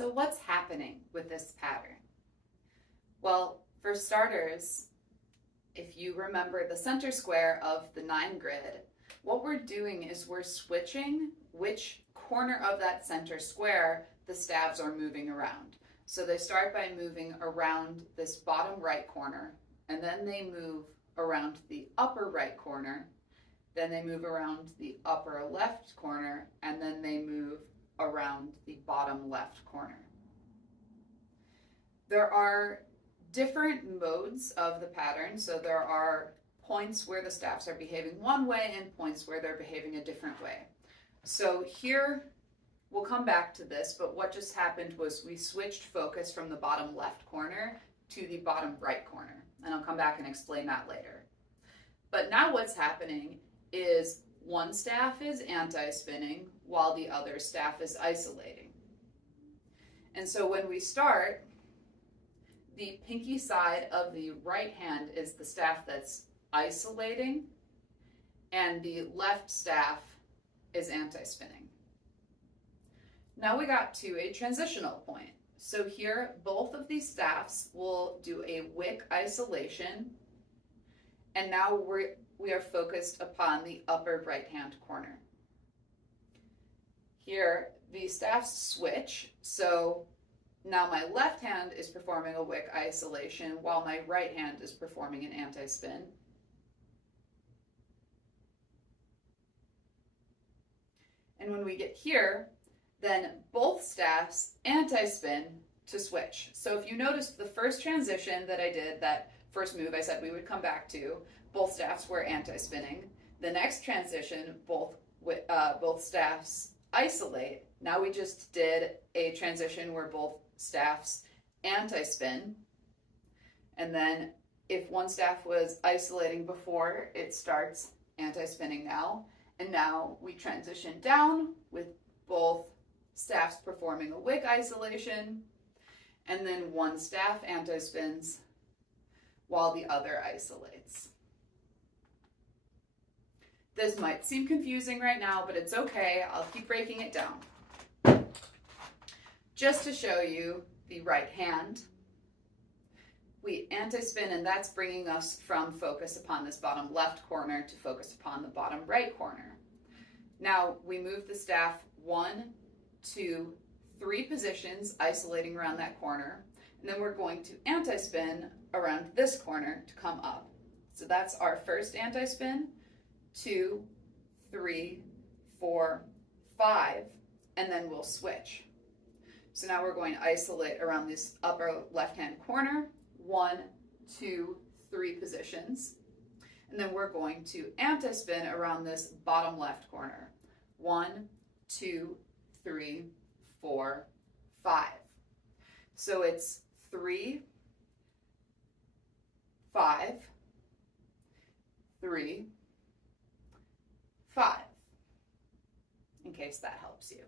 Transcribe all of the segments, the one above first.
So what's happening with this pattern? Well, for starters, if you remember the center square of the 9 grid, what we're doing is we're switching which corner of that center square the staves are moving around. So they start by moving around this bottom right corner, and then they move around the upper right corner, then they move around the upper left corner, and then they move around the bottom left corner. There are different modes of the pattern, so there are points where the staffs are behaving one way and points where they're behaving a different way. So here, we'll come back to this, but what just happened was we switched focus from the bottom left corner to the bottom right corner, and I'll come back and explain that later. But now what's happening is one staff is anti-spinning while the other staff is isolating. And so when we start, the pinky side of the right hand is the staff that's isolating, and the left staff is anti-spinning. Now we got to a transitional point. So here, both of these staffs will do a wick isolation, and now we are focused upon the upper right-hand corner. Here, the staffs switch, so now my left hand is performing a wick isolation while my right hand is performing an anti-spin. And when we get here, then both staffs anti-spin to switch. So if you noticed the first transition that I did, that first move I said we would come back to, both staffs were anti-spinning. The next transition, both staffs isolate. Now we just did a transition where both staffs anti-spin. And then if one staff was isolating before, it starts anti-spinning now. And now we transition down with both staffs performing a wick isolation, and then one staff anti-spins while the other isolates. This might seem confusing right now, but it's okay. I'll keep breaking it down. Just to show you the right hand, we anti-spin, and that's bringing us from focus upon this bottom left corner to focus upon the bottom right corner. Now we move the staff 1, 2, 3 positions, isolating around that corner, and then we're going to anti-spin around this corner to come up. So that's our first anti-spin, 2, 3, 4, 5, and then we'll switch. So now we're going to isolate around this upper left-hand corner, 1, 2, 3 positions. And then we're going to anti-spin around this bottom left corner, 1, 2, 3, 4, 5. So it's 3, 5, 3, 5, in case that helps you.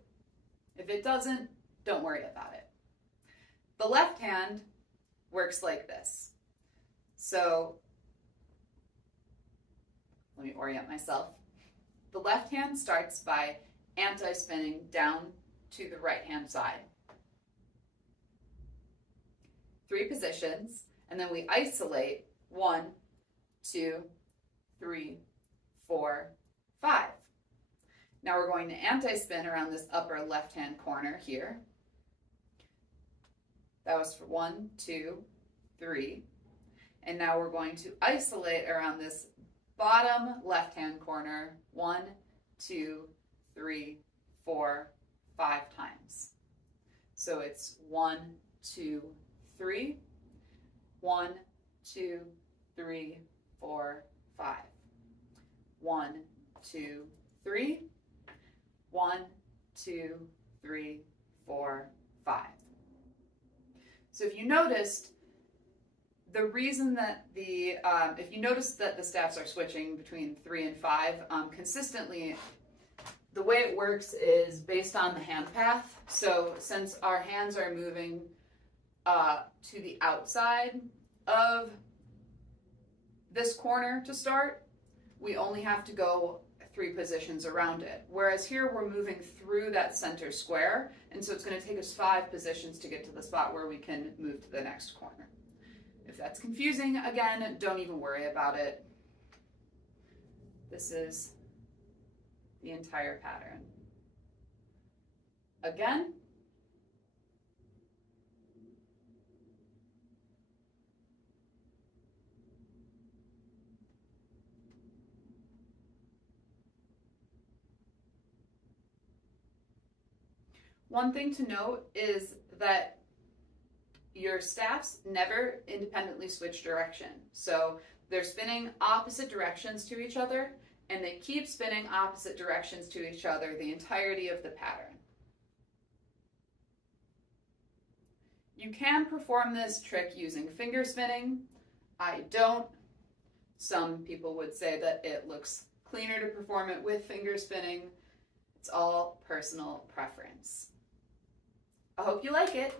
If it doesn't, don't worry about it. The left hand works like this. So let me orient myself. The left hand starts by anti-spinning down to the right hand side. 3 positions, and then we isolate 1, 2, 3, 4, 5. Now we're going to anti-spin around this upper left-hand corner here. That was for 1, 2, 3. And now we're going to isolate around this bottom left-hand corner 1, 2, 3, 4, 5 times. So it's 1, 2, 3, 1, 2, 3, 4, 5. 1, 2, 3, 1, 2, 3, 4, 5. So if you noticed, the reason that if you notice that the staffs are switching between 3 and 5 consistently, the way it works is based on the hand path. So since our hands are moving to the outside of this corner to start, we only have to go 3 positions around it. Whereas here we're moving through that center square, and so it's going to take us 5 positions to get to the spot where we can move to the next corner. If that's confusing, again, don't even worry about it. This is the entire pattern. Again, one thing to note is that your staffs never independently switch direction. So they're spinning opposite directions to each other, and they keep spinning opposite directions to each other the entirety of the pattern. You can perform this trick using finger spinning. I don't. Some people would say that it looks cleaner to perform it with finger spinning. It's all personal preference. I hope you like it.